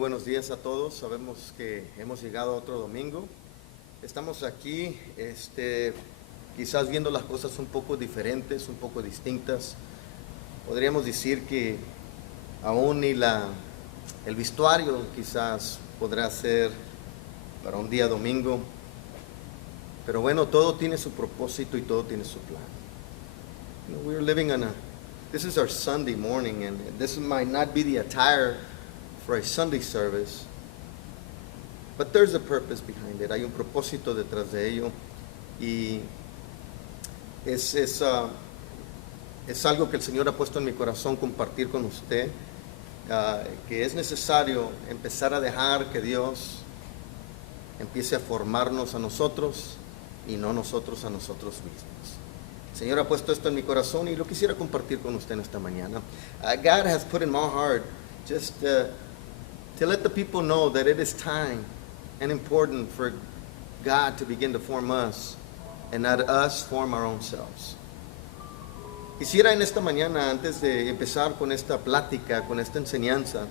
buenos días a todos. Sabemos que hemos llegado a otro domingo. Estamos aquí, quizás viendo las cosas un poco diferentes, un poco distintas. Podríamos decir que aún ni el vestuario quizás podrá ser para un día domingo. Pero bueno, todo tiene su propósito y todo tiene su plan. We're living on this is our Sunday morning, and this might not be the attire for a Sunday service, but there's a purpose behind it. Hay un propósito detrás de ello, y es algo que el Señor ha puesto en mi corazón compartir con usted, que es necesario empezar a dejar que Dios empiece a formarnos a nosotros y no nosotros a nosotros mismos. El Señor ha puesto esto en mi corazón y lo quisiera compartir con usted en esta mañana. God has put in my heart just to let the people know that it is time and important for God to begin to form us and not us form our own selves. Quisiera en esta mañana, antes de empezar con esta plática, con esta enseñanza,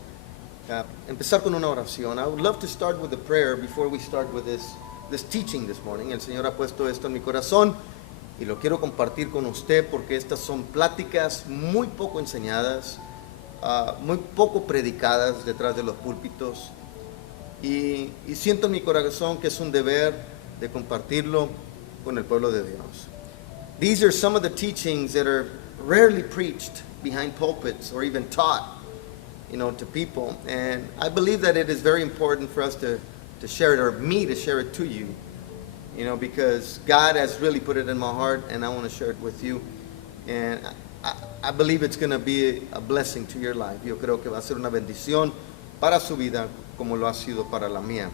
empezar con una oración. I would love to start with a prayer before we start with this teaching this morning. El Señor ha puesto esto en mi corazón y lo quiero compartir con usted porque estas son pláticas muy poco enseñadas, muy poco predicadas detrás de los púlpitos, y siento en mi corazón que es un deber de compartirlo con el pueblo de Dios. These are some of the teachings that are rarely preached behind pulpits or even taught, to people, and I believe that it is very important for us to share it, or me to share it to you, because God has really put it in my heart and I want to share it with you, and I believe it's going to be a blessing to your life. Yo creo que va a ser una bendición para su vida como lo ha sido para la mía.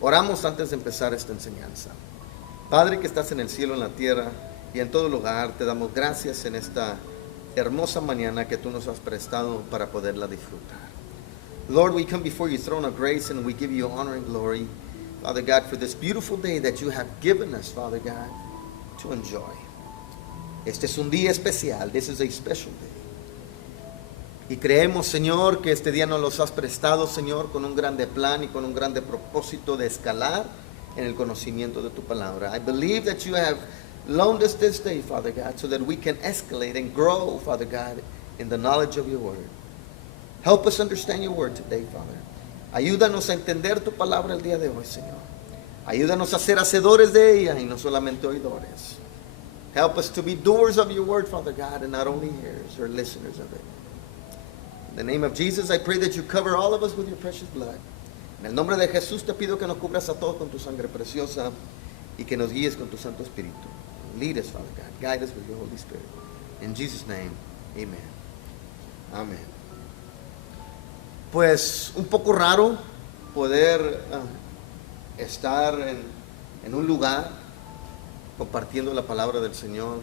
Oramos antes de empezar esta enseñanza. Padre que estás en el cielo, en la tierra y en todo lugar, te damos gracias en esta hermosa mañana que tú nos has prestado para poderla disfrutar. Lord, we come before your throne of grace and we give you honor and glory, Father God, for this beautiful day that you have given us, Father God, to enjoy. Este es un día especial. This is a special day. Y creemos, Señor, que este día nos los has prestado, Señor, con un grande plan y con un grande propósito de escalar en el conocimiento de tu palabra. I believe that you have loaned us this day, Father God, so that we can escalate and grow, Father God, in the knowledge of your word. Help us understand your word today, Father. Ayúdanos a entender tu palabra el día de hoy, Señor. Ayúdanos a ser hacedores de ella y no solamente oidores. Help us to be doers of your word, Father God, and not only hearers or listeners of it. In the name of Jesus, I pray that you cover all of us with your precious blood. En el nombre de Jesús te pido que nos cubras a todos con tu sangre preciosa y que nos guíes con tu Santo Espíritu. Lead us, Father God. Guide us with your Holy Spirit. In Jesus' name, amen. Amen. Pues un poco raro poder estar en un lugar compartiendo la palabra del Señor,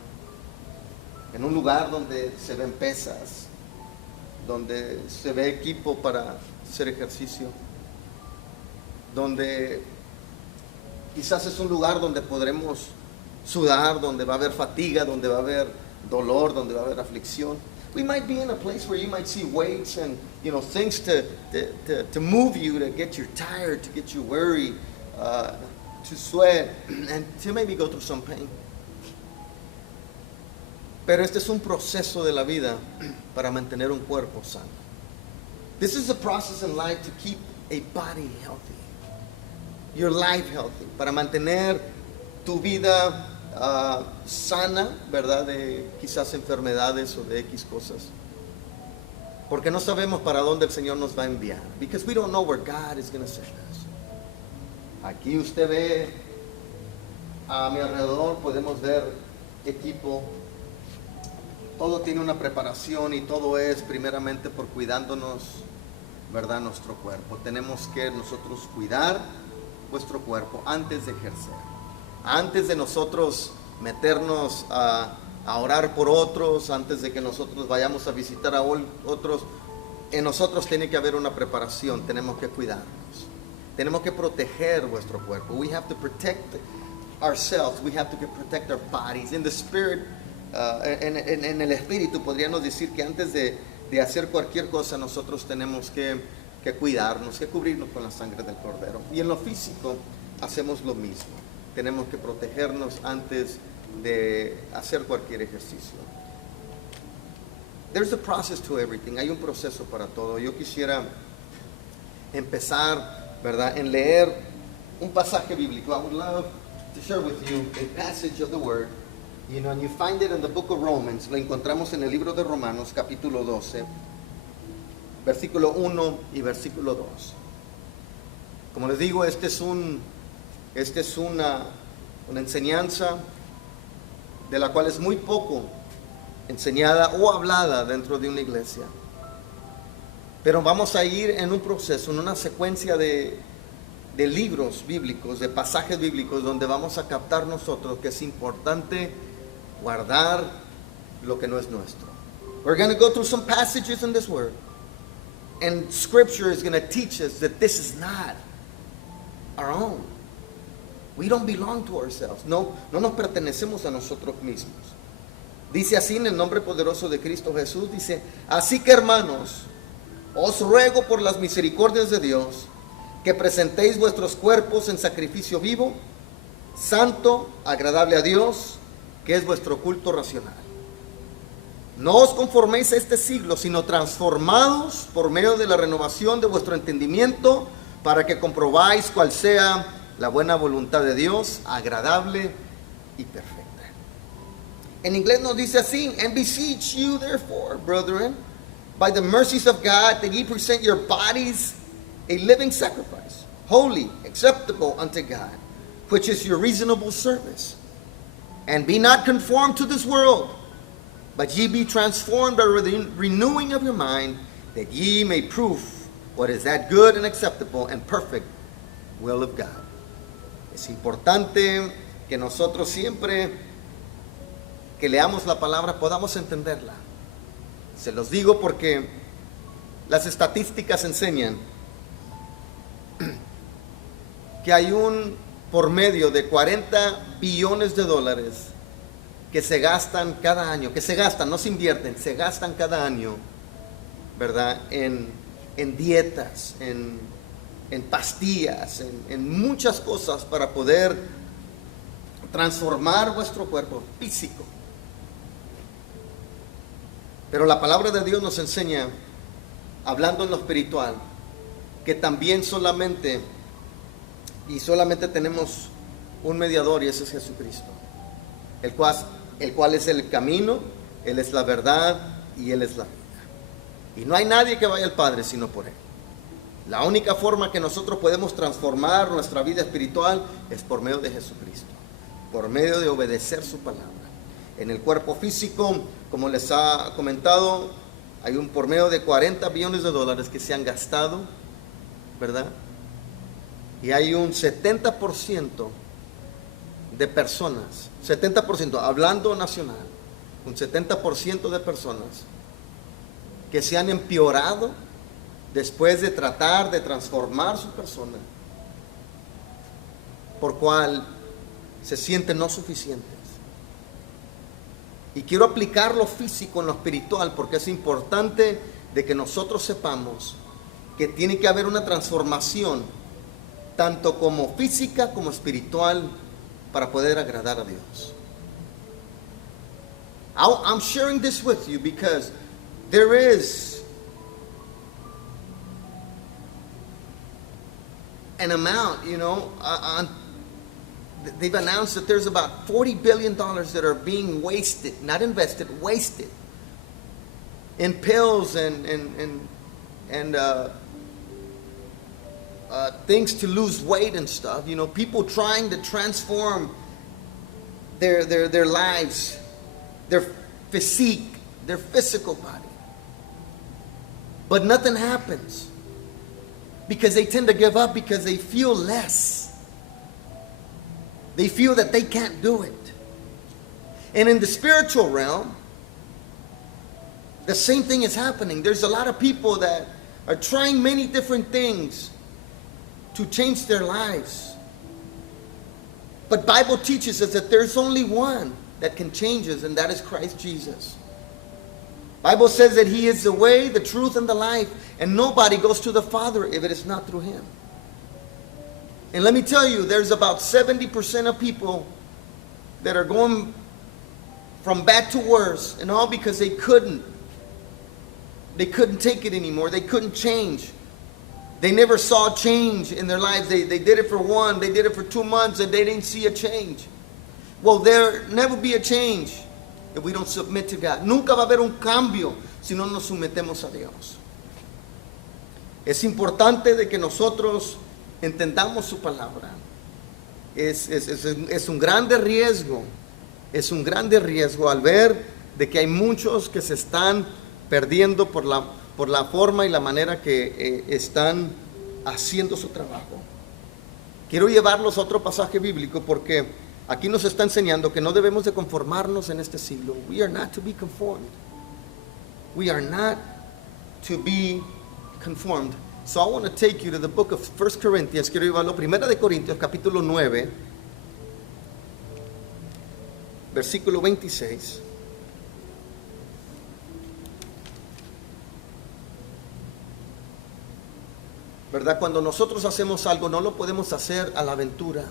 en un lugar donde se ven pesas, donde se ve equipo para hacer ejercicio, donde quizás es un lugar donde podremos sudar, donde va a haber fatiga, donde va a haber dolor, donde va a haber aflicción. We might be in a place where you might see weights and things to move you, to get you tired, to get you worried, to sweat, and to maybe go through some pain. Pero este es un proceso de la vida para mantener un cuerpo sano. This is a process in life to keep a body healthy, your life healthy, para mantener tu vida sana, ¿verdad? De quizás enfermedades o de X cosas. Porque no sabemos para dónde el Señor nos va a enviar. Because we don't know where God is going to send us. Aquí usted ve a mi alrededor, podemos ver equipo. Todo tiene una preparación y todo es primeramente por cuidándonos, ¿verdad? Nuestro cuerpo. Tenemos que nosotros cuidar nuestro cuerpo antes de ejercer. Antes de nosotros meternos a orar por otros, antes de que nosotros vayamos a visitar a otros, en nosotros tiene que haber una preparación. Tenemos que cuidarnos, tenemos que proteger nuestro cuerpo. We have to protect ourselves, we have to protect our bodies. In the spirit, en el espíritu podríamos decir que antes de hacer cualquier cosa nosotros tenemos que que cuidarnos, que cubrirnos con la sangre del Cordero. Y en lo físico hacemos lo mismo. Tenemos que protegernos antes de hacer cualquier ejercicio. There's a process to everything. Hay un proceso para todo. Yo quisiera empezar, ¿verdad?, en leer un pasaje bíblico. I would love to share with you a passage of the Word. You know, and you find it in the book of Romans. Lo encontramos en el libro de Romanos, capítulo 12, versículo 1 y versículo 2. Como les digo, esta es una enseñanza de la cual es muy poco enseñada o hablada dentro de una iglesia. Pero vamos a ir en un proceso, en una secuencia de libros bíblicos, de pasajes bíblicos, donde vamos a captar nosotros que es importante guardar lo que no es nuestro. We're going to go through some passages in this word. And Scripture is going to teach us that this is not our own. We don't belong to ourselves. No nos pertenecemos a nosotros mismos. Dice así en el nombre poderoso de Cristo Jesús, dice: así que, hermanos, os ruego por las misericordias de Dios que presentéis vuestros cuerpos en sacrificio vivo, santo, agradable a Dios, que es vuestro culto racional. No os conforméis a este siglo, sino transformados por medio de la renovación de vuestro entendimiento, para que comprobáis cuál sea la buena voluntad de Dios, agradable y perfecta. En inglés nos dice así: and beseech you therefore, brethren, by the mercies of God, that ye present your bodies a living sacrifice, holy, acceptable unto God, which is your reasonable service. And be not conformed to this world, but ye be transformed by the renewing of your mind, that ye may prove what is that good and acceptable and perfect will of God. Es importante que nosotros siempre que leamos la palabra podamos entenderla. Se los digo porque las estadísticas enseñan que hay un por medio de 40 billones de dólares que se gastan cada año, no se invierten, se gastan cada año, ¿verdad?, en dietas, en pastillas, en muchas cosas para poder transformar vuestro cuerpo físico. Pero la palabra de Dios nos enseña, hablando en lo espiritual, que también solamente tenemos un mediador, y ese es Jesucristo, el cual es el camino, Él es la verdad y Él es la vida. Y no hay nadie que vaya al Padre sino por Él. La única forma que nosotros podemos transformar nuestra vida espiritual es por medio de Jesucristo, por medio de obedecer su palabra. En el cuerpo físico, como les ha comentado, hay por medio de 40 billones de dólares que se han gastado, ¿verdad? Y hay un 70% de personas, 70%, hablando nacional, un 70% de personas que se han empeorado después de tratar de transformar su persona, por cual se sienten no suficientes. Y quiero aplicar lo físico en lo espiritual, porque es importante de que nosotros sepamos que tiene que haber una transformación, tanto como física como espiritual, para poder agradar a Dios. I'm sharing this with you because there is an amount, they've announced that there's about $40 billion that are being wasted, not invested, wasted in pills and things to lose weight and stuff. People trying to transform their lives, their physique, their physical body. But nothing happens because they tend to give up because they feel less. They feel that they can't do it. And in the spiritual realm, the same thing is happening. There's a lot of people that are trying many different things to change their lives. But Bible teaches us that there's only one that can change us, and that is Christ Jesus. Bible says that He is the way, the truth, and the life, and nobody goes to the Father if it is not through Him. And let me tell you, there's about 70% of people that are going from bad to worse, and all because they couldn't take it anymore. They couldn't change. They never saw change in their lives. They did it for one, they did it for 2 months, and they didn't see a change. Well, there never be a change if we don't submit to God. Nunca va a haber un cambio si no nos sometemos a Dios. Es importante de que nosotros entendamos su palabra. Es un grande riesgo. Es un grande riesgo al ver de que hay muchos que se están perdiendo por la forma y la manera que están haciendo su trabajo. Quiero llevarlos a otro pasaje bíblico porque aquí nos está enseñando que no debemos de conformarnos en este siglo. We are not to be conformed. We are not to be conformed. So I want to take you to the book of 1 Corinthians. Quiero llevarlo, 1 de Corintios, capítulo 9, versículo 26. ¿Verdad? Cuando nosotros hacemos algo, no lo podemos hacer a la aventura.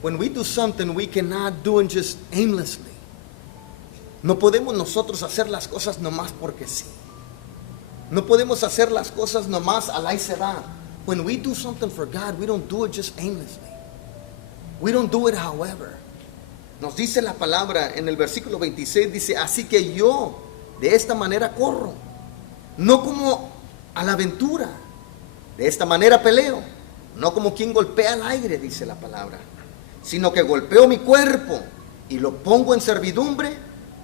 When we do something, we cannot do it just aimlessly. No podemos nosotros hacer las cosas nomás porque sí. No podemos hacer las cosas nomás al ahí se va. When we do something for God, we don't do it just aimlessly. We don't do it however. Nos dice la palabra en el versículo 26, dice, así que yo de esta manera corro, no como a la aventura, de esta manera peleo, no como quien golpea al aire, dice la palabra, sino que golpeo mi cuerpo y lo pongo en servidumbre,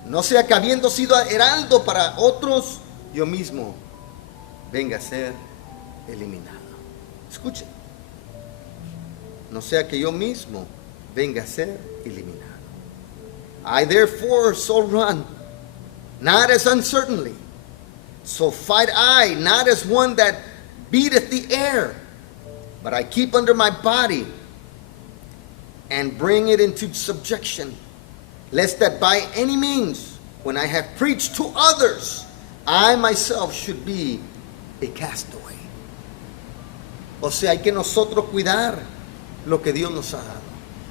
no sea que habiendo sido heraldo para otros, yo mismo venga a ser eliminado. Escuchen, no sea que yo mismo venga a ser eliminado. I therefore so run, not as uncertainly, so fight I, not as one that beateth the air, but I keep under my body and bring it into subjection, lest that by any means, when I have preached to others, I myself should be a castaway. O sea, hay que nosotros cuidar lo que Dios nos ha dado.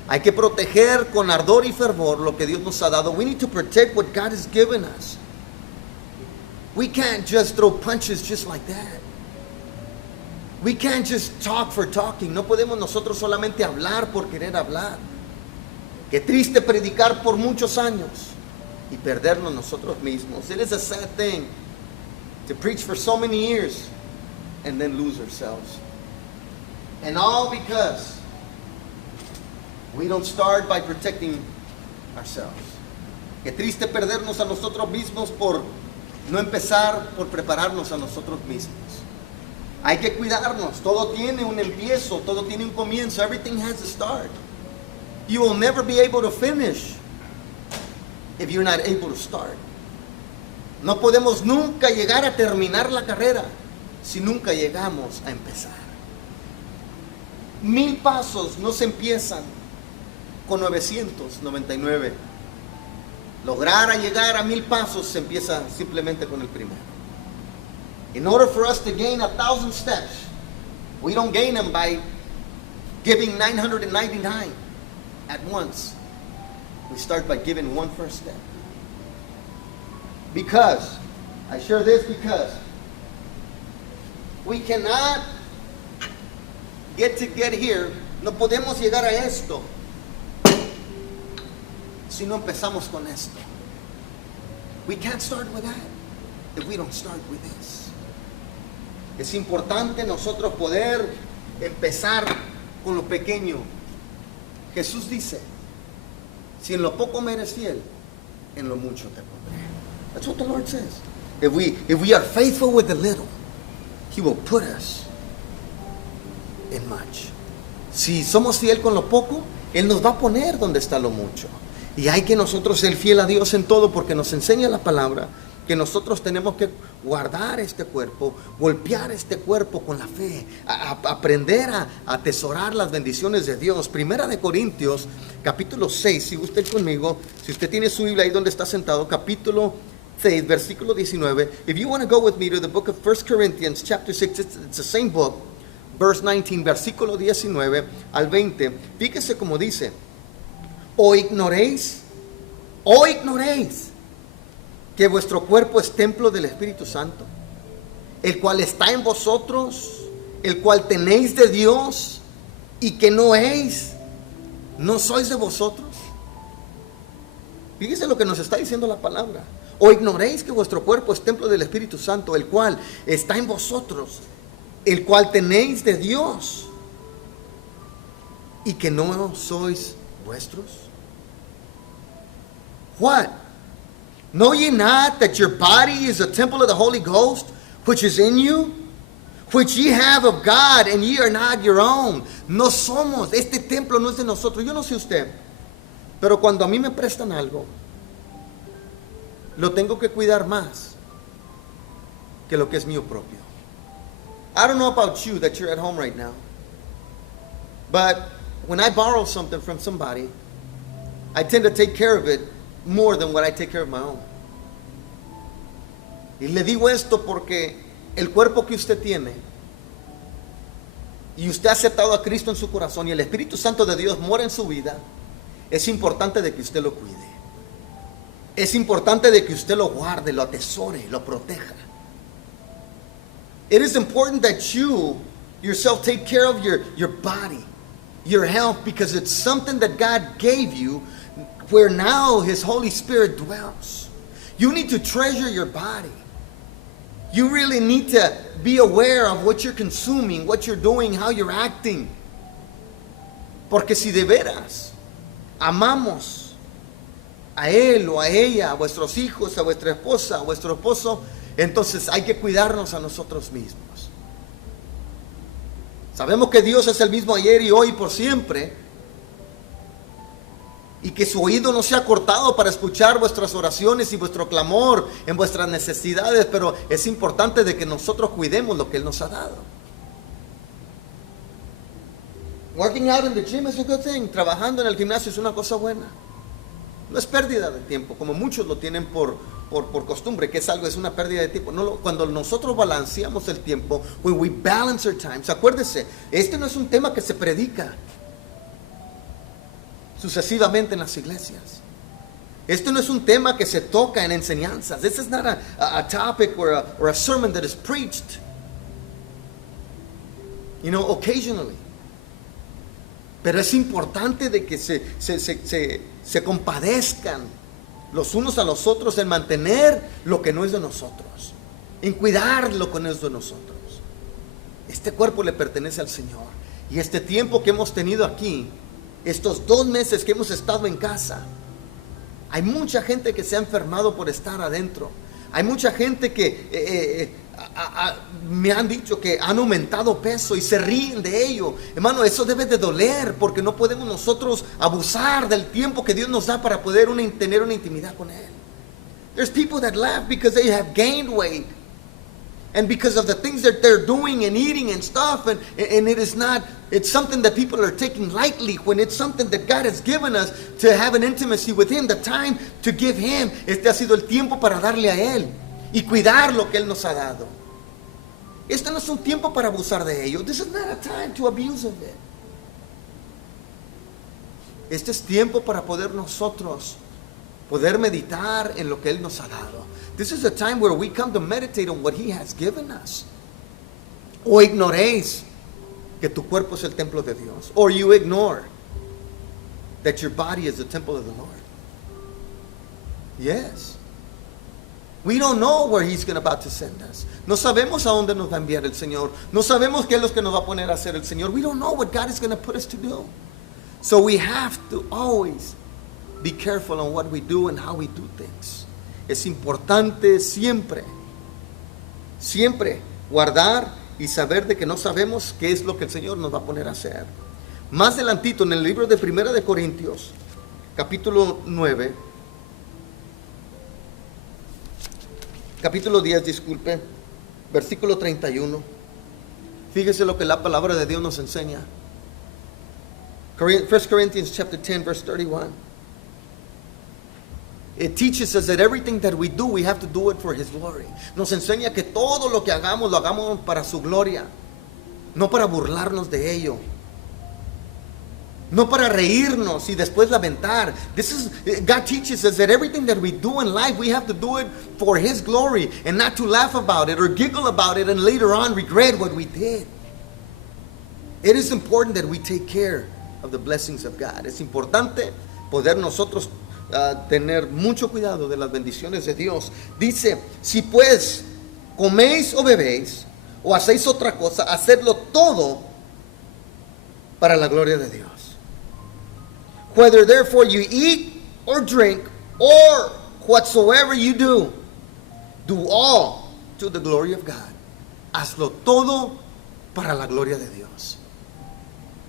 Hay que proteger con ardor y fervor lo que Dios nos ha dado. We need to protect what God has given us. We can't just throw punches just like that. We can't just talk for talking. No podemos nosotros solamente hablar por querer hablar. Qué triste predicar por muchos años y perdernos nosotros mismos. It is a sad thing to preach for so many years and then lose ourselves. And all because we don't start by protecting ourselves. Qué triste perdernos a nosotros mismos por no empezar por prepararnos a nosotros mismos. Hay que cuidarnos. Todo tiene un empiezo, todo tiene un comienzo. Everything has a start. You will never be able to finish if you're not able to start. No podemos nunca llegar a terminar la carrera si nunca llegamos a empezar. 1000 pasos no se empiezan con 999. Lograr a llegar a 1000 pasos se empieza simplemente con el primero. In order for us to gain 1,000 steps, we don't gain them by giving 999 at once. We start by giving one first step. Because, I share this because we cannot get here. No podemos llegar a esto si no empezamos con esto. We can't start with that if we don't start with this. Es importante nosotros poder empezar con lo pequeño. Jesús dice, si en lo poco me eres fiel, en lo mucho te pondré. That's what the Lord says. If we are faithful with the little, He will put us in much. Si somos fiel con lo poco, Él nos va a poner donde está lo mucho. Y hay que nosotros ser fiel a Dios en todo, porque nos enseña la palabra que nosotros tenemos que guardar este cuerpo, golpear este cuerpo con la fe, aprender a atesorar las bendiciones de Dios. 1 de Corintios, capítulo 6, sigue usted conmigo, si usted tiene su Biblia ahí donde está sentado, capítulo 6, versículo 19. If you want to go with me to the book of 1 Corinthians chapter 6, it's the same book, verse 19, versículo 19 al 20. Fíjese como dice, o ignoréis que vuestro cuerpo es templo del Espíritu Santo, el cual está en vosotros, el cual tenéis de Dios, y que no sois de vosotros. Fíjese lo que nos está diciendo la palabra. O ignoréis que vuestro cuerpo es templo del Espíritu Santo, el cual está en vosotros, el cual tenéis de Dios, y que no sois vuestros. What? Know ye not that your body is a temple of the Holy Ghost, which is in you, which ye have of God, and ye are not your own? No somos, este templo no es de nosotros. Yo no sé usted, pero cuando a mí me prestan algo, lo tengo que cuidar más que lo que es mío propio. I don't know about you that you're at home right now, but when I borrow something from somebody, I tend to take care of it more than what I take care of my own. Y le digo esto porque el cuerpo que usted tiene, y usted ha aceptado a Cristo en su corazón, y el Espíritu Santo de Dios mora en su vida, es importante de que usted lo cuide. Es importante de que usted lo guarde, lo atesore, lo proteja. It is important that you yourself take care of your body, your health, because it's something that God gave you, where now His Holy Spirit dwells. You need to treasure your body. You really need to be aware of what you're consuming, what you're doing, how you're acting. Porque si de veras amamos a él o a ella, a vuestros hijos, a vuestra esposa, a vuestro esposo, entonces hay que cuidarnos a nosotros mismos. Sabemos que Dios es el mismo ayer y hoy y por siempre, y que su oído no se ha cortado para escuchar vuestras oraciones y vuestro clamor en vuestras necesidades, pero es importante de que nosotros cuidemos lo que Él nos ha dado. Working out in the gym is a good thing. Trabajando en el gimnasio es una cosa buena. No es pérdida de tiempo, como muchos lo tienen por costumbre, que es una pérdida de tiempo. No, cuando nosotros balanceamos el tiempo, when we balance our time, acuérdese, este no es un tema que se predica sucesivamente en las iglesias. Esto no es un tema que se toca en enseñanzas. This is not a topic or a sermon that is preached, occasionally. Pero es importante de que se compadezcan los unos a los otros en mantener lo que no es de nosotros, en cuidar lo que no es de nosotros. Este cuerpo le pertenece al Señor. Y este tiempo que hemos tenido aquí, estos 2 meses que hemos estado en casa, hay mucha gente que se ha enfermado por estar adentro. Hay mucha gente que me han dicho que han aumentado peso y se ríen de ello. Hermano, eso debe de doler, porque no podemos nosotros abusar del tiempo que Dios nos da para poder tener una intimidad con Él. There's people that laugh because they have gained weight, and because of the things that they're doing and eating and stuff, and it's something that people are taking lightly, when it's something that God has given us to have an intimacy with Him, the time to give Him. Este ha sido el tiempo para darle a Él y cuidar lo que Él nos ha dado. Este no es un tiempo para abusar de ello. This is not a time to abuse of it. Este es tiempo para poder meditar en lo que Él nos ha dado. This is a time where we come to meditate on what He has given us. O ignoréis que tu cuerpo es el templo de Dios. Or you ignore that your body is the temple of the Lord. Yes. We don't know where He's about to send us. No sabemos a dónde nos va a enviar el Señor. No sabemos qué es lo que nos va a poner a hacer el Señor. We don't know what God is going to put us to do. So we have to always be careful on what we do and how we do things. Es importante siempre guardar y saber de que no sabemos qué es lo que el Señor nos va a poner a hacer. Más adelantito en el libro de Primera de Corintios, capítulo 10, disculpe, versículo 31. Fíjese lo que la palabra de Dios nos enseña. 1 Corinthians chapter 10, verse 31. It teaches us that everything that we do, we have to do it for His glory. Nos enseña que todo lo que hagamos, lo hagamos para su gloria. No para burlarnos de ello. No para reírnos y después lamentar. God teaches us that everything that we do in life, we have to do it for His glory and not to laugh about it or giggle about it and later on regret what we did. It is important that we take care of the blessings of God. Es importante poder nosotros tener mucho cuidado de las bendiciones de Dios. Dice, si pues coméis o bebéis o hacéis otra cosa, hacedlo todo para la gloria de Dios. Whether therefore you eat or drink or whatsoever you do, do all to the glory of God. Hazlo todo para la gloria de Dios.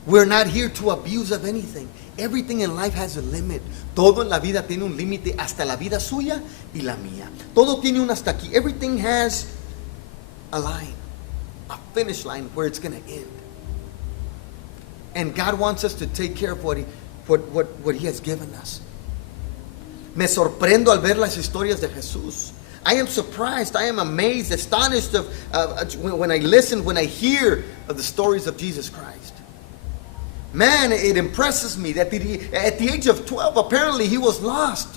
We're not here to abuse of anything. Everything in life has a limit. Todo en la vida tiene un límite, hasta la vida suya y la mía. Todo tiene un hasta aquí. Everything has a line, a finish line where it's going to end. And God wants us to take care of what He has given us. Me sorprendo al ver las historias de Jesús. I am surprised, I am amazed, astonished when I listen, when I hear of the stories of Jesus Christ. Man, it impresses me that at the age of 12, apparently he was lost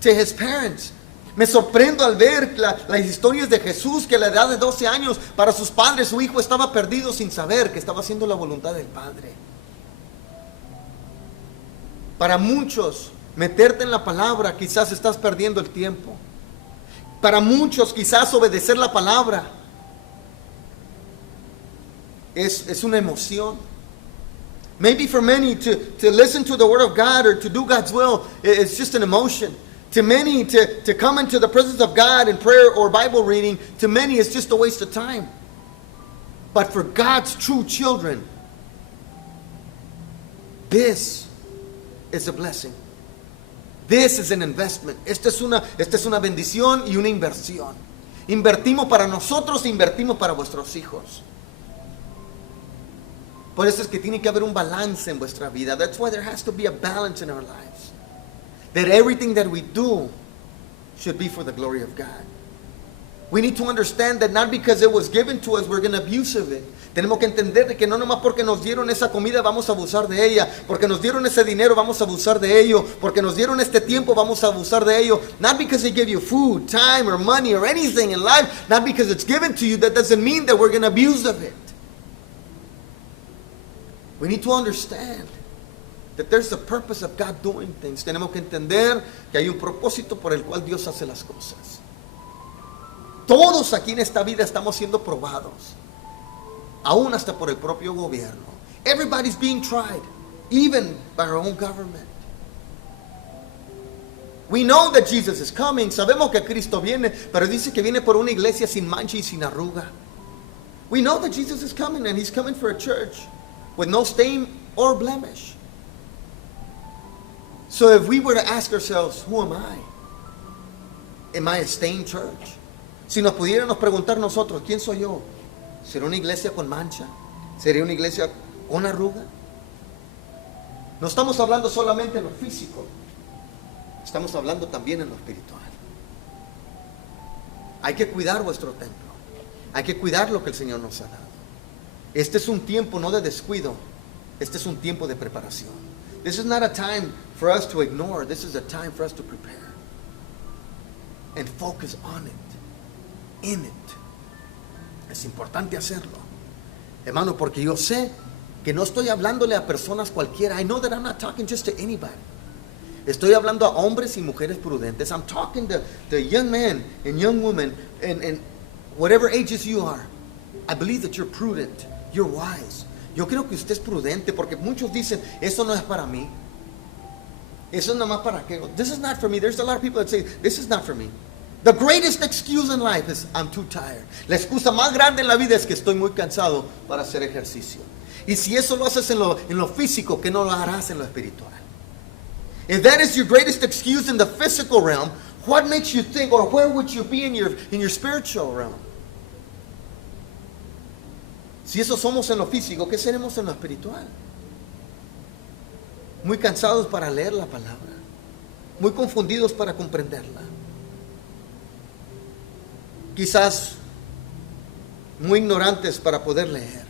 to his parents. Me sorprendo al ver las historias de Jesús, que a la edad de 12 años, para sus padres, su hijo estaba perdido sin saber que estaba haciendo la voluntad del Padre. Para muchos, meterte en la palabra, quizás estás perdiendo el tiempo. Para muchos, quizás obedecer la palabra es una emoción. Maybe for many to listen to the Word of God or to do God's will, it's just an emotion. To many, to come into the presence of God in prayer or Bible reading, to many it's just a waste of time. But for God's true children, this is a blessing. This is an investment. Esta es una bendición y una inversión. Invertimos para nosotros, invertimos para vuestros hijos. Por eso es que tiene que haber un balance en vuestra vida. That's why there has to be a balance in our lives. That everything that we do should be for the glory of God. We need to understand that not because it was given to us, we're going to abuse of it. Tenemos que entender que no nomás porque nos dieron esa comida vamos a abusar de ella, porque nos dieron ese dinero vamos a abusar de ello, porque nos dieron este tiempo vamos a abusar de ello. Not because they give you food, time, or money, or anything in life, not because it's given to you, that doesn't mean that we're going to abuse of it. We need to understand that there's a purpose of God doing things. Tenemos que entender que hay un propósito por el cual Dios hace las cosas. Todos aquí en esta vida estamos siendo probados, aún hasta por el propio gobierno. Everybody's being tried, even by our own government. We know that Jesus is coming. Sabemos que Cristo viene, pero dice que viene por una iglesia sin mancha y sin arruga. We know that Jesus is coming, and He's coming for a church with no stain or blemish. So if we were to ask ourselves, who am I? Am I a stained church? Si nos pudiéramos preguntar nosotros, ¿quién soy yo? ¿Será una iglesia con mancha? ¿Sería una iglesia con arruga? No estamos hablando solamente en lo físico, estamos hablando también en lo espiritual. Hay que cuidar vuestro templo, hay que cuidar lo que el Señor nos ha dado. Este es un tiempo no de descuido, este es un tiempo de preparación. This is not a time for us to ignore, this is a time for us to prepare and focus on it, in it. Es importante hacerlo, hermano, porque yo sé que no estoy hablándole a personas cualquiera. I know that I'm not talking just to anybody. Estoy hablando a hombres y mujeres prudentes. I'm talking to young men and young women and whatever ages you are. I believe that you're prudent, you're wise. Yo creo que usted es prudente, porque muchos dicen, eso no es para mí. Eso es nada más para aquello. This is not for me. There's a lot of people that say, this is not for me. The greatest excuse in life is, I'm too tired. La excusa más grande en la vida es que estoy muy cansado para hacer ejercicio. Y si eso lo haces en lo físico, ¿qué no lo harás en lo espiritual? If that is your greatest excuse in the physical realm, what makes you think, or where would you be in your spiritual realm? Si eso somos en lo físico, ¿qué seremos en lo espiritual? Muy cansados para leer la palabra. muy confundidos para comprenderla. Quizás muy ignorantes para poder leer.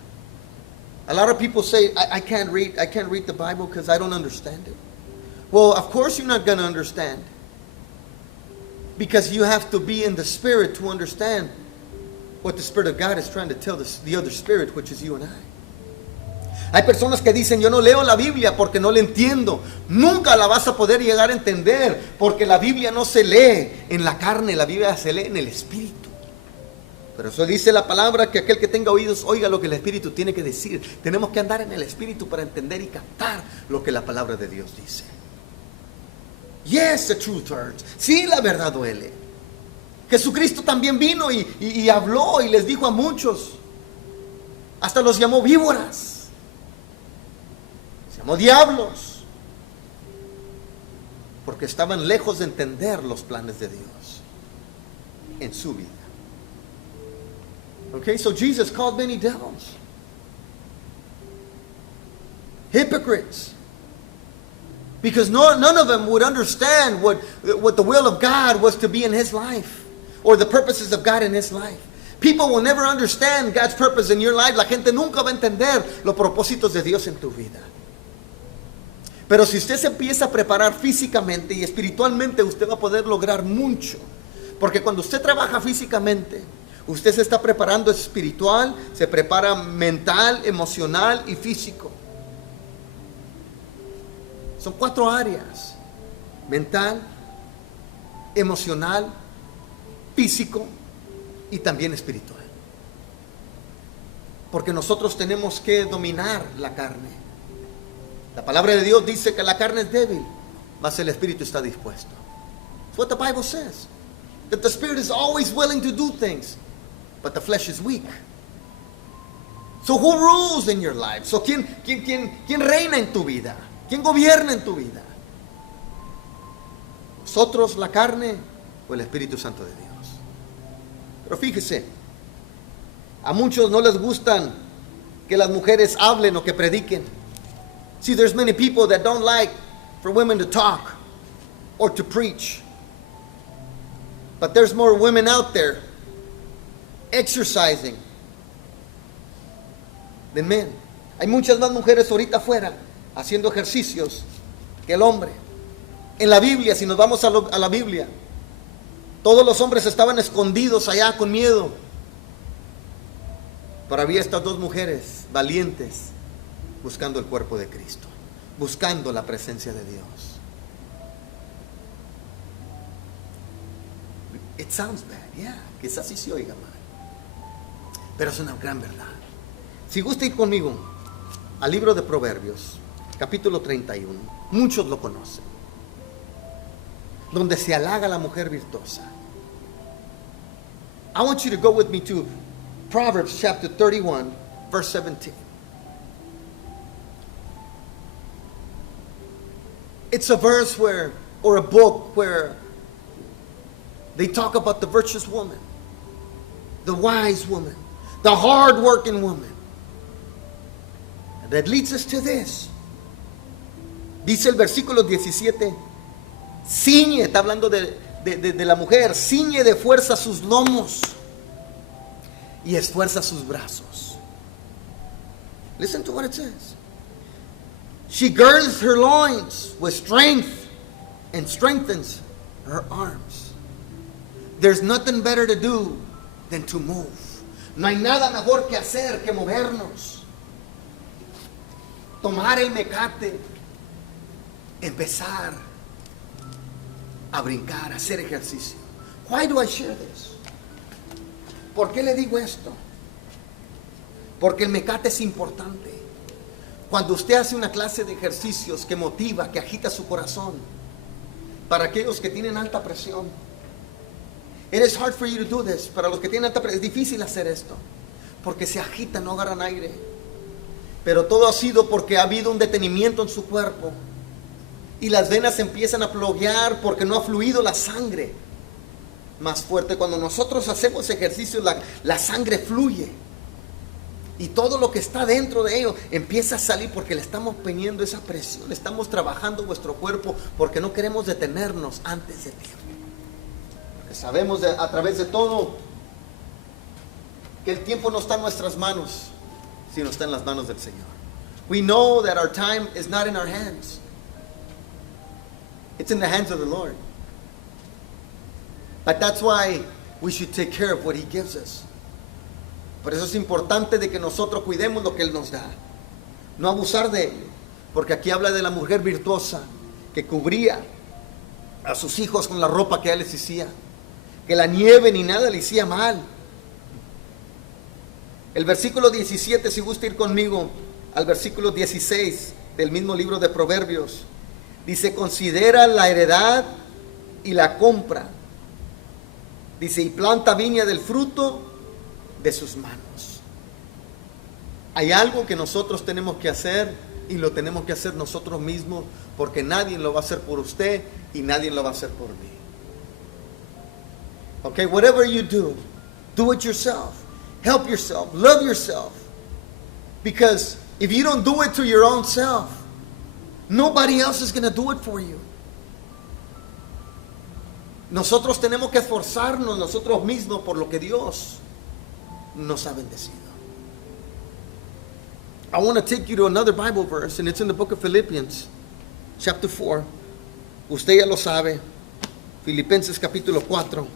A lot of people say, I can't read the Bible because I don't understand it. Well, of course you're not going to understand, because you have to be in the Spirit to understand what the Spirit of God is trying to tell the other spirit, which is you and I. Hay personas que dicen, yo no leo la Biblia porque no la entiendo. Nunca la vas a poder llegar a entender, porque la Biblia no se lee en la carne, la Biblia se lee en el Espíritu. Pero eso dice la palabra, que aquel que tenga oídos oiga lo que el Espíritu tiene que decir. Tenemos que andar en el Espíritu para entender y captar lo que la palabra de Dios dice. Yes, the truth hurts. Sí, la verdad duele. Jesucristo también vino y habló y les dijo a muchos. Hasta los llamó víboras. Se llamó diablos. Porque estaban lejos de entender los planes de Dios en su vida. Okay, so Jesus called many devils. Hypocrites. Because none of them would understand what the will of God was to be in his life, or the purposes of God in his life. People will never understand God's purpose in your life. La gente nunca va a entender los propósitos de Dios en tu vida. Pero si usted se empieza a preparar físicamente y espiritualmente, usted va a poder lograr mucho. Porque cuando usted trabaja físicamente, usted se está preparando espiritual, se prepara mental, emocional y físico. Son 4 áreas: mental, emocional, físico y también espiritual. Porque nosotros tenemos que dominar la carne. La palabra de Dios dice que la carne es débil, mas el espíritu está dispuesto. That's what the Bible says. That the spirit is always willing to do things, but the flesh is weak. So who rules in your life? So ¿quién reina en tu vida? ¿Quién gobierna en tu vida? ¿Nosotros, la carne, o el Espíritu Santo de Dios? Pero fíjese, a muchos no les gustan que las mujeres hablen o que prediquen. See, there's many people that don't like for women to talk or to preach. But there's more women out there exercising than men. Hay muchas más mujeres ahorita afuera haciendo ejercicios que el hombre. En la Biblia, si nos vamos a la Biblia, todos los hombres estaban escondidos allá con miedo. Pero había estas 2 mujeres valientes buscando el cuerpo de Cristo, buscando la presencia de Dios. It sounds bad, yeah, quizás sí se oiga mal, pero es una gran verdad. Si gusta ir conmigo al libro de Proverbios, capítulo 31, muchos lo conocen, donde se halaga a la mujer virtuosa. I want you to go with me to Proverbs chapter 31, verse 17. It's a verse or a book where they talk about the virtuous woman, the wise woman, the hard-working woman. And that leads us to this. Dice el versículo 17, ciñe, está hablando de la mujer, ciñe de fuerza sus lomos y esfuerza sus brazos. Listen to what it says. She girds her loins with strength and strengthens her arms. There's nothing better to do than to move. No hay nada mejor que hacer que movernos. Tomar el mecate, empezar a brincar, a hacer ejercicio. Why do I share this? ¿Por qué le digo esto? Porque el mecate es importante. Cuando usted hace una clase de ejercicios que motiva, que agita su corazón, para aquellos que tienen alta presión, it is hard for you to do this. Para los que tienen alta presión, es difícil hacer esto, porque se agitan, no agarran aire. Pero todo ha sido porque ha habido un detenimiento en su cuerpo, y las venas empiezan a floguear porque no ha fluido la sangre más fuerte. Cuando nosotros hacemos ejercicio, la sangre fluye. Y todo lo que está dentro de ellos empieza a salir porque le estamos poniendo esa presión, le estamos trabajando vuestro cuerpo porque no queremos detenernos antes de tiempo. Porque sabemos a través de todo que el tiempo no está en nuestras manos, sino está en las manos del Señor. We know that our time is not in our hands. It's in the hands of the Lord. But that's why we should take care of what He gives us. Por eso es importante de que nosotros cuidemos lo que Él nos da. No abusar de ello. Porque aquí habla de la mujer virtuosa que cubría a sus hijos con la ropa que Él les hacía. Que la nieve ni nada le hacía mal. El versículo 17, si gusta ir conmigo al versículo 16 del mismo libro de Proverbios. Dice, considera la heredad y la compra. Dice, y planta viña del fruto de sus manos. Hay algo que nosotros tenemos que hacer y lo tenemos que hacer nosotros mismos, porque nadie lo va a hacer por usted y nadie lo va a hacer por mí. Okay, whatever you do it yourself. Help yourself, love yourself. Because if you don't do it to your own self, nobody else is going to do it for you. Nosotros tenemos que esforzarnos nosotros mismos por lo que Dios nos ha bendecido. I want to take you to another Bible verse, and it's in the book of Philippians, chapter 4. Usted ya lo sabe, Filipenses capítulo 4.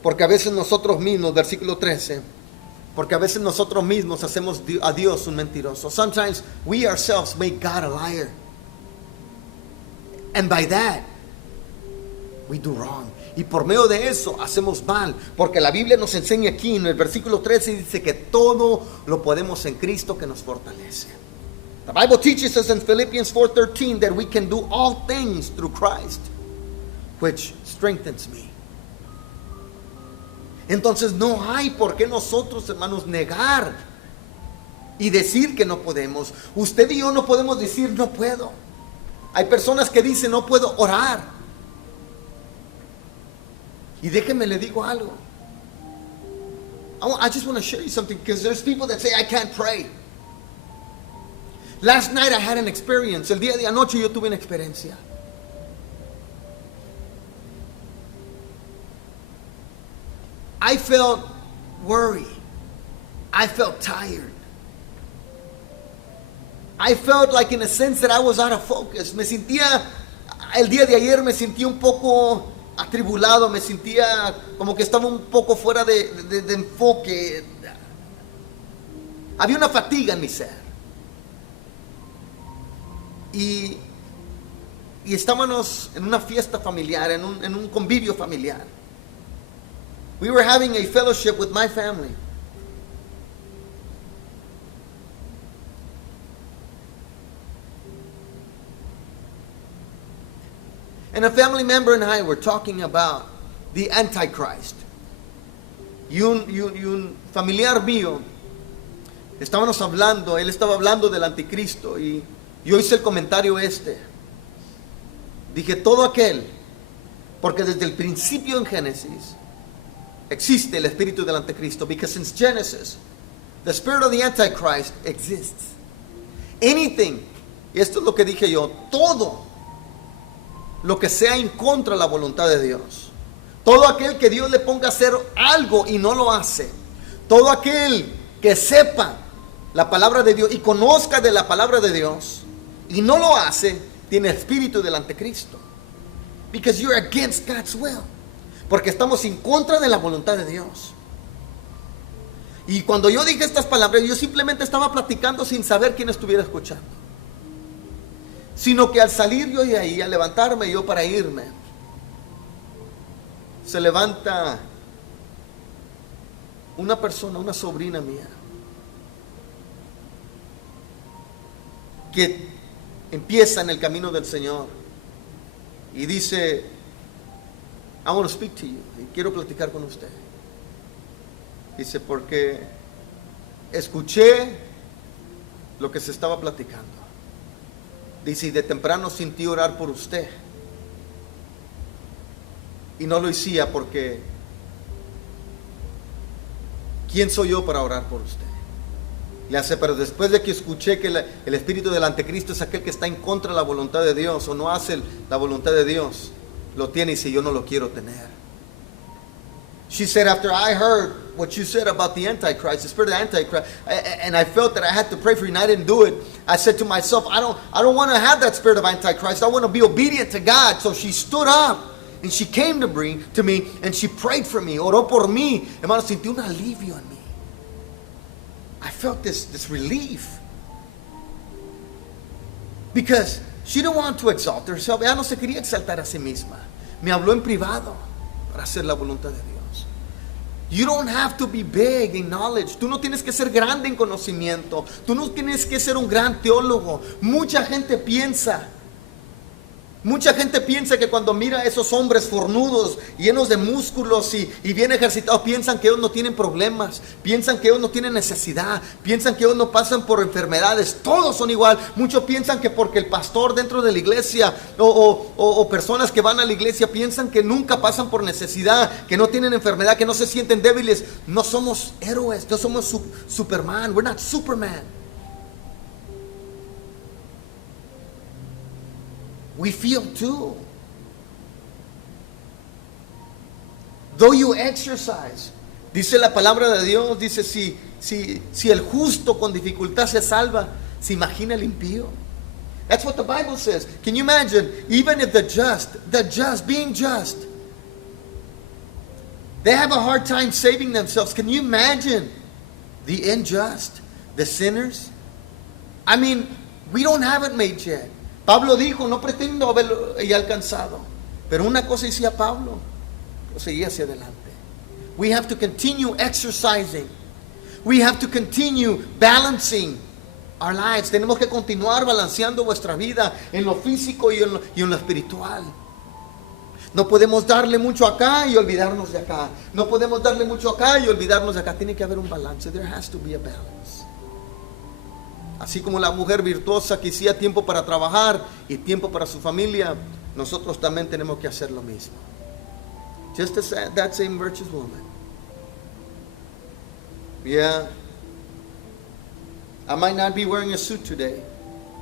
Porque a veces nosotros mismos, versículo 13, porque a veces nosotros mismos hacemos a Dios un mentiroso. Sometimes we ourselves make God a liar. And by that, we do wrong. Y por medio de eso hacemos mal, porque la Biblia nos enseña aquí en el versículo 13, dice que todo lo podemos en Cristo que nos fortalece. The Bible teaches us in Philippians 4:13 that we can do all things through Christ, which strengthens me. Entonces no hay por qué nosotros, hermanos, negar y decir que no podemos. Usted y yo no podemos decir no puedo. Hay personas que dicen no puedo orar. Y déjeme le digo algo. I just want to share you something, because there's people that say I can't pray. Last night I had an experience. El día de anoche yo tuve una experiencia. I felt worried. I felt tired. I felt like, in a sense, that I was out of focus. Me sentía, el día de ayer me sentí un poco atribulado, me sentía como que estaba un poco fuera de enfoque. Había una fatiga en mi ser. Y estábamos en una fiesta familiar, en un convivio familiar. We were having a fellowship with my family. And a family member and I were talking about the Antichrist. Y un familiar mío, estábamos hablando, él estaba hablando del anticristo, y yo hice el comentario este. Dije, todo aquel, porque desde el principio en Génesis existe el espíritu del anticristo, because since Genesis, the spirit of the Antichrist exists. Anything, y esto es lo que dije yo, todo lo que sea en contra de la voluntad de Dios, todo aquel que Dios le ponga a hacer algo y no lo hace, todo aquel que sepa la palabra de Dios y conozca de la palabra de Dios y no lo hace, tiene espíritu del anticristo. Because you're against God's will. Porque estamos en contra de la voluntad de Dios. Y cuando yo dije estas palabras, yo simplemente estaba platicando sin saber quién estuviera escuchando. Sino que al salir yo de ahí, al levantarme yo para irme, se levanta una persona, una sobrina mía, que empieza en el camino del Señor y dice, I want to speak to you, y quiero platicar con usted. Dice, porque escuché lo que se estaba platicando. Dice, y de temprano sentí orar por usted. Y no lo hacía porque ¿quién soy yo para orar por usted? Le hace, pero después de que escuché que el espíritu del anticristo es aquel que está en contra de la voluntad de Dios o no hace la voluntad de Dios, lo tiene y dice, yo no lo quiero tener. She said, after I heard what you said about the Antichrist, the spirit of the Antichrist, and I felt that I had to pray for you and I didn't do it, I said to myself, I don't want to have that spirit of Antichrist. I want to be obedient to God. So she stood up and she came to me and she prayed for me, oró por mí. Hermano, sentí un alivio en mí. I felt this relief. Because she didn't want to exalt herself. Ella no se quería exaltar a sí misma. Me habló en privado para hacer la voluntad de Dios. You don't have to be big in knowledge. Tú no tienes que ser grande en conocimiento. Tú no tienes que ser un gran teólogo. Mucha gente piensa que cuando mira a esos hombres fornudos, llenos de músculos y bien ejercitados, piensan que ellos no tienen problemas, piensan que ellos no tienen necesidad, piensan que ellos no pasan por enfermedades. Todos son igual. Muchos piensan que porque el pastor dentro de la iglesia o personas que van a la iglesia piensan que nunca pasan por necesidad, que no tienen enfermedad, que no se sienten débiles. No somos héroes, no somos Superman. We're not Superman. We feel too. Though you exercise, dice la palabra de Dios, dice si el justo con dificultad se salva, se imagina el impío. That's what the Bible says. Can you imagine, even if the just being just, they have a hard time saving themselves. Can you imagine the unjust, the sinners? I mean, we don't have it made yet. Pablo dijo, no pretendo haberlo ya alcanzado. Pero una cosa decía Pablo, yo seguía hacia adelante. We have to continue exercising. We have to continue balancing our lives. Tenemos que continuar balanceando vuestra vida en lo físico y en lo espiritual. No podemos darle mucho acá y olvidarnos de acá. No podemos darle mucho acá y olvidarnos de acá. Tiene que haber un balance. There has to be a balance. Así como la mujer virtuosa que hacía tiempo para trabajar y tiempo para su familia, nosotros también tenemos que hacer lo mismo. Just as that same virtuous woman. Yeah. I might not be wearing a suit today.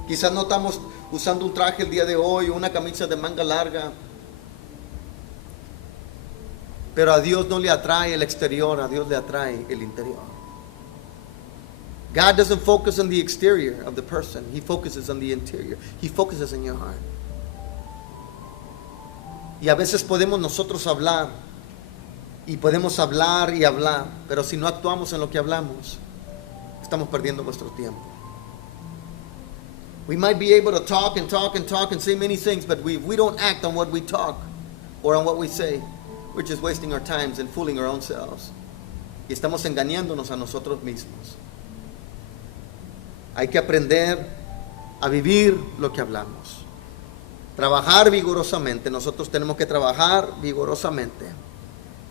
Quizás no estamos usando un traje el día de hoy, una camisa de manga larga. Pero a Dios no le atrae el exterior, a Dios le atrae el interior. God doesn't focus on the exterior of the person. He focuses on the interior. He focuses on your heart. Y a veces podemos nosotros hablar y podemos hablar y hablar, pero si no actuamos en lo que hablamos, estamos perdiendo nuestro tiempo. We might be able to talk and talk and talk and say many things, but if we don't act on what we talk or on what we say, we're just wasting our times and fooling our own selves. Y estamos engañándonos a nosotros mismos. Hay que aprender a vivir lo que hablamos. Trabajar vigorosamente. Nosotros tenemos que trabajar vigorosamente,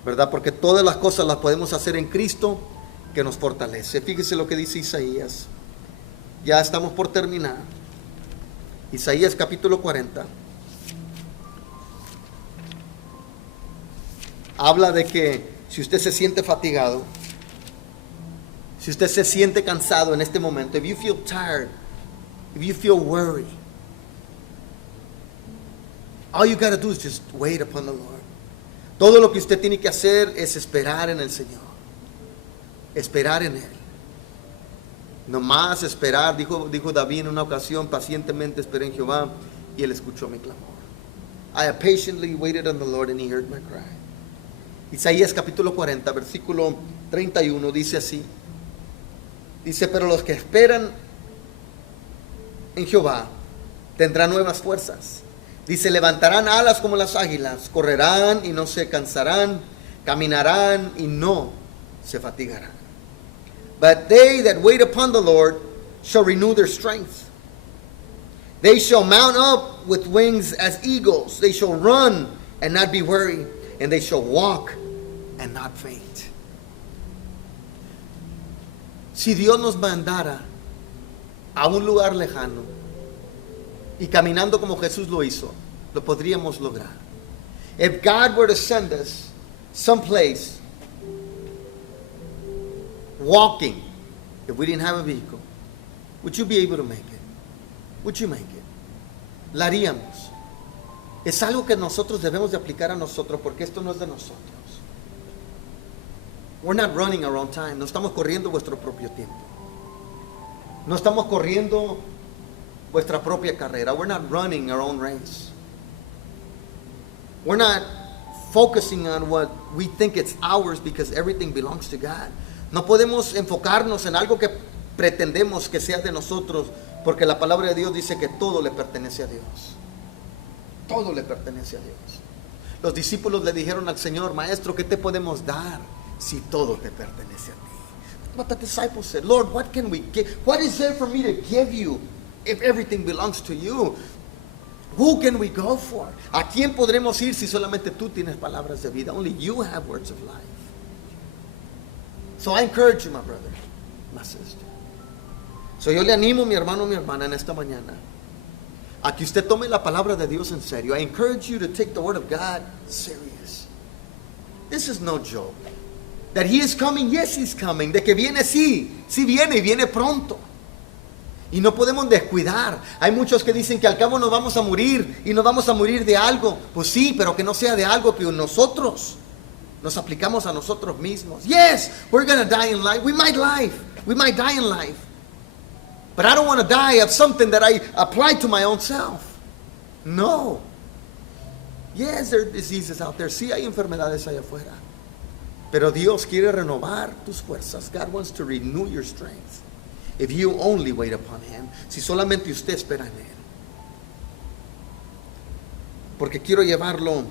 ¿verdad? Porque todas las cosas las podemos hacer en Cristo que nos fortalece. Fíjese lo que dice Isaías. Ya estamos por terminar. Isaías capítulo 40. Habla de que si usted se siente fatigado, si usted se siente cansado en este momento, if you feel tired, if you feel worried, all you got to do is just wait upon the Lord. Todo lo que usted tiene que hacer es esperar en el Señor. Esperar en Él. No más esperar, dijo David en una ocasión, pacientemente esperé en Jehová y Él escuchó mi clamor. I have patiently waited on the Lord and He heard my cry. Isaías capítulo 40, versículo 31 dice así. Dice, pero los que esperan en Jehová tendrán nuevas fuerzas. Dice, levantarán alas como las águilas, correrán y no se cansarán, caminarán y no se fatigarán. But they that wait upon the Lord shall renew their strength. They shall mount up with wings as eagles. They shall run and not be weary, and they shall walk and not faint. Si Dios nos mandara a un lugar lejano y caminando como Jesús lo hizo, lo podríamos lograr. If God were to send us someplace walking if we didn't have a vehicle, would you be able to make it? Would you make it? La haríamos. Es algo que nosotros debemos de aplicar a nosotros, porque esto no es de nosotros. We're not running our own time. No estamos corriendo vuestro propio tiempo. No estamos corriendo vuestra propia carrera. We're not running our own race. We're not focusing on what we think it's ours because everything belongs to God. No podemos enfocarnos en algo que pretendemos que sea de nosotros, porque la palabra de Dios dice que todo le pertenece a Dios. Todo le pertenece a Dios. Los discípulos le dijeron al Señor: Maestro, ¿qué te podemos dar si todo te pertenece a ti? But the disciples said, Lord, what can we give? What is there for me to give you if everything belongs to you? Who can we go for? ¿A quién podremos ir si solamente tú tienes palabras de vida? Only you have words of life. So I encourage you, my brother, my sister. So yo le animo, mi hermano, mi hermana, en esta mañana, a que usted tome la palabra de Dios en serio. I encourage you to take the word of God serious. This is no joke. That he is coming, yes, he's coming. De que viene, sí viene y viene pronto. Y no podemos descuidar. Hay muchos que dicen que al cabo nos vamos a morir y nos vamos a morir de algo. Pues sí, pero que no sea de algo que nosotros nos aplicamos a nosotros mismos. Yes, we're going to die in life. We might die in life. But I don't want to die of something that I applied to my own self. No. Yes, there are diseases out there. Sí, hay enfermedades allá afuera. Pero Dios quiere renovar tus fuerzas. God wants to renew your strength. If you only wait upon Him. Si solamente usted espera en Él. Porque quiero llevarlo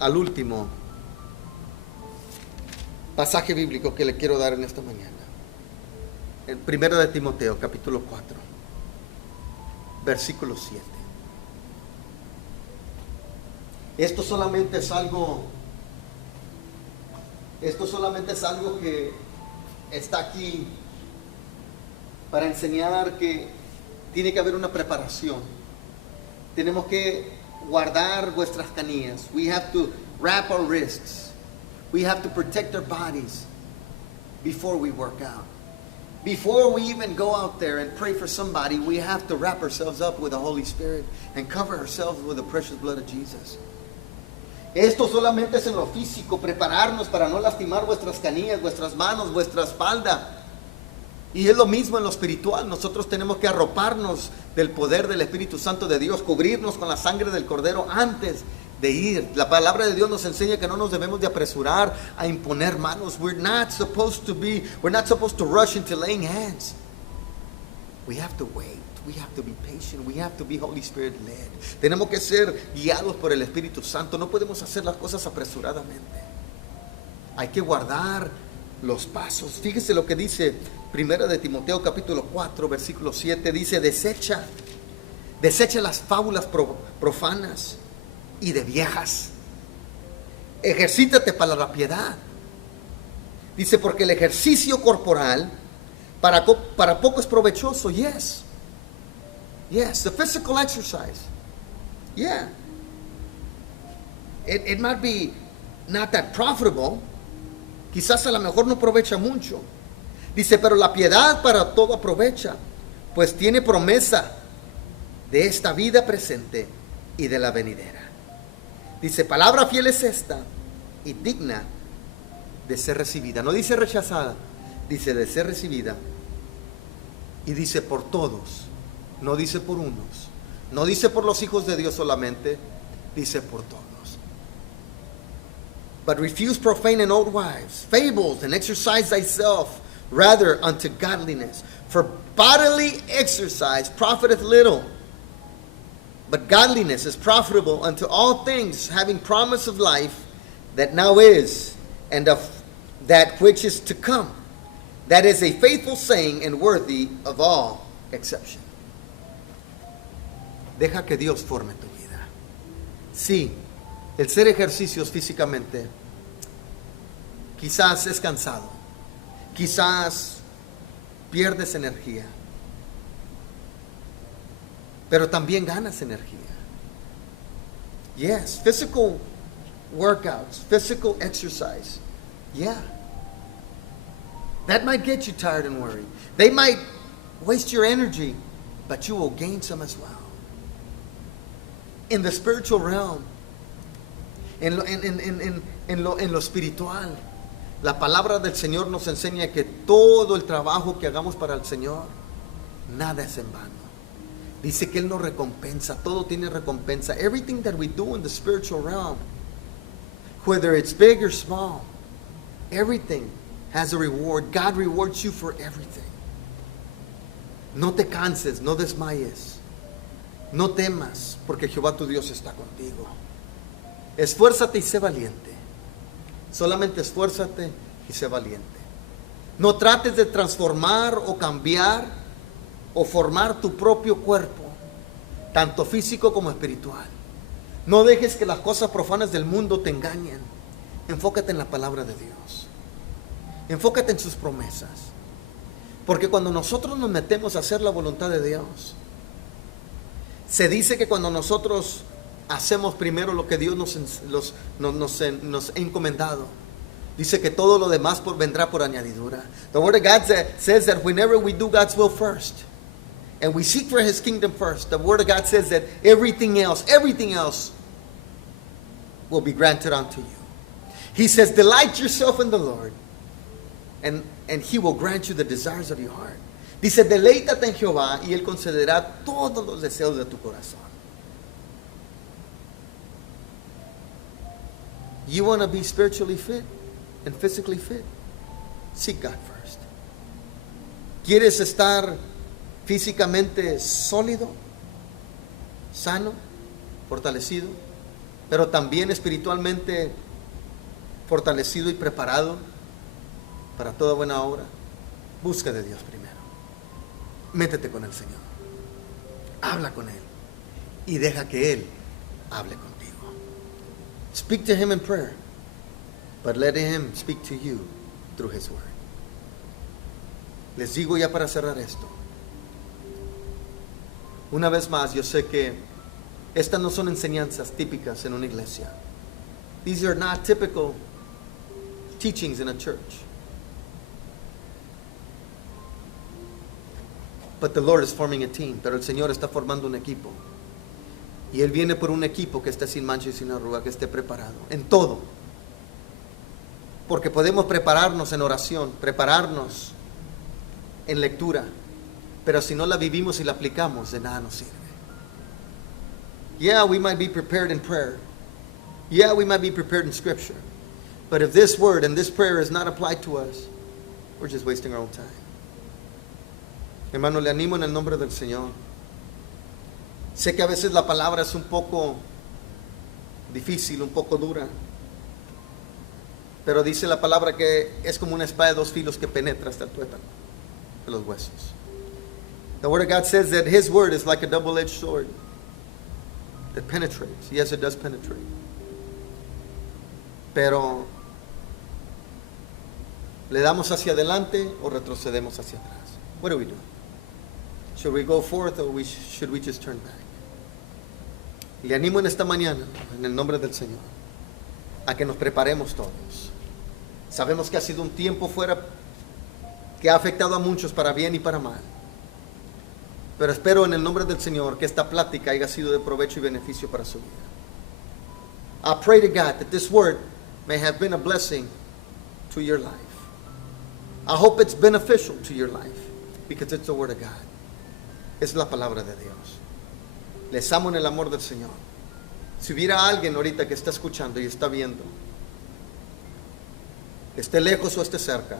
al último pasaje bíblico que le quiero dar en esta mañana. En 1 de Timoteo, capítulo 4, versículo 7. Esto solamente es algo que está aquí para enseñar que tiene que haber una preparación. Tenemos que guardar vuestras canillas. We have to wrap our wrists. We have to protect our bodies before we work out. Before we even go out there and pray for somebody, we have to wrap ourselves up with the Holy Spirit and cover ourselves with the precious blood of Jesus. Esto solamente es en lo físico, prepararnos para no lastimar vuestras canillas, vuestras manos, vuestra espalda. Y es lo mismo en lo espiritual. Nosotros tenemos que arroparnos del poder del Espíritu Santo de Dios, cubrirnos con la sangre del Cordero antes de ir. La palabra de Dios nos enseña que no nos debemos de apresurar a imponer manos. We're not supposed to rush into laying hands. We have to wait. We have to be patient. We have to be Holy Spirit led. Tenemos que ser guiados por el Espíritu Santo. No podemos hacer las cosas apresuradamente. Hay que guardar los pasos. Fíjese lo que dice 1 de Timoteo capítulo 4 versículo 7. Dice: desecha las fábulas profanas y de viejas. Ejercítate para la piedad. Dice: porque el ejercicio corporal para poco es provechoso. Yes, the physical exercise. Yeah. It might be not that profitable. Quizás a lo mejor no aprovecha mucho. Dice: pero la piedad para todo aprovecha, pues tiene promesa de esta vida presente y de la venidera. Dice: palabra fiel es esta y digna de ser recibida. No dice rechazada, dice de ser recibida. Y dice por todos, no dice por unos, no dice por los hijos de Dios solamente, dice por todos. But refuse profane and old wives, fables, and exercise thyself rather unto godliness. For bodily exercise profiteth little, but godliness is profitable unto all things, having promise of life that now is, and of that which is to come. That is a faithful saying and worthy of all exception. Deja que Dios forme tu vida. Sí, el hacer ejercicios físicamente quizás es cansado, quizás pierdes energía, pero también ganas energía. Yes, physical workouts, physical exercise, yeah. That might get you tired and worried. They might waste your energy, but you will gain some as well. In the spiritual realm, en lo espiritual, la palabra del Señor nos enseña que todo el trabajo que hagamos para el Señor, nada es en vano. Dice que Él nos recompensa, todo tiene recompensa. Everything that we do in the spiritual realm, whether it's big or small, everything has a reward. God rewards you for everything. No te canses, no desmayes, no temas, porque Jehová tu Dios está contigo. Esfuérzate y sé valiente. Solamente esfuérzate y sé valiente. No trates de transformar o cambiar o formar tu propio cuerpo, tanto físico como espiritual. No dejes que las cosas profanas del mundo te engañen. Enfócate en la palabra de Dios. Enfócate en sus promesas. Porque cuando nosotros nos metemos a hacer la voluntad de Dios, se dice que cuando nosotros hacemos primero lo que Dios nos ha encomendado, dice que todo lo demás vendrá por añadidura. The Word of God says that whenever we do God's will first, and we seek for His kingdom first, the Word of God says that everything else will be granted unto you. He says, delight yourself in the Lord, and He will grant you the desires of your heart. Dice, deleítate en Jehová y Él concederá todos los deseos de tu corazón. You want to be spiritually fit and physically fit? Seek God first. ¿Quieres estar físicamente sólido, sano, fortalecido, pero también espiritualmente fortalecido y preparado para toda buena obra? Busca de Dios primero. Métete con el Señor. Habla con Él y deja que Él hable contigo. Speak to Him in prayer, but let Him speak to you through His Word. Les digo ya para cerrar esto. Una vez más, yo sé que estas no son enseñanzas típicas en una iglesia. These are not typical teachings in a church. But the Lord is forming a team. Pero el Señor está formando un equipo. Y Él viene por un equipo que esté sin mancha y sin arruga, que esté preparado en todo. Porque podemos prepararnos en oración, prepararnos en lectura, pero si no la vivimos y la aplicamos, de nada nos sirve. Yeah, we might be prepared in prayer. Yeah, we might be prepared in scripture. But if this word and this prayer is not applied to us, we're just wasting our own time. Hermano, le animo en el nombre del Señor. Sé que a veces la palabra es un poco difícil, un poco dura. Pero dice la palabra que es como una espada de dos filos que penetra hasta el tuétano de los huesos. The Word of God says that His Word is like a double-edged sword that penetrates. Yes, it does penetrate. Pero ¿le damos hacia adelante o retrocedemos hacia atrás? What do we do? Should we go forth or should we just turn back? Le animo en esta mañana, en el nombre del Señor, a que nos preparemos todos. Sabemos que ha sido un tiempo fuera que ha afectado a muchos para bien y para mal. Pero espero en el nombre del Señor que esta plática haya sido de provecho y beneficio para su vida. I pray to God that this word may have been a blessing to your life. I hope it's beneficial to your life because it's the Word of God. Es la palabra de Dios. Les amo en el amor del Señor. Si hubiera alguien ahorita que está escuchando y está viendo, que esté lejos o esté cerca,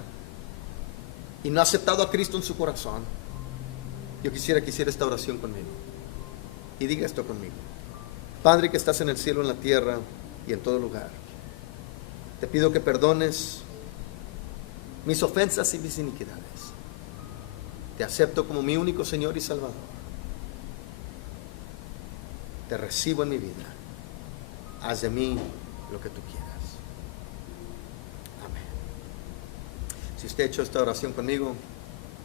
y no ha aceptado a Cristo en su corazón, yo quisiera que hiciera esta oración conmigo. Y diga esto conmigo. Padre que estás en el cielo, en la tierra y en todo lugar, te pido que perdones mis ofensas y mis iniquidades. Te acepto como mi único Señor y Salvador. Te recibo en mi vida. Haz de mí lo que tú quieras. Amén. Si usted ha hecho esta oración conmigo,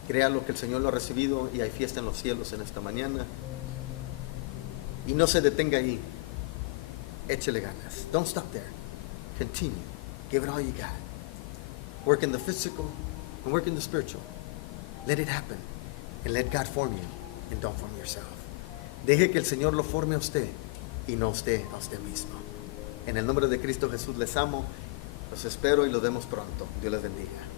créalo que el Señor lo ha recibido y hay fiesta en los cielos en esta mañana. Y no se detenga ahí. Échele ganas. Don't stop there. Continue. Give it all you got. Work in the physical and work in the spiritual. Let it happen. And let God form you. And don't form yourself. Deje que el Señor lo forme a usted y no usted a usted mismo. En el nombre de Cristo Jesús les amo. Los espero y los vemos pronto. Dios les bendiga.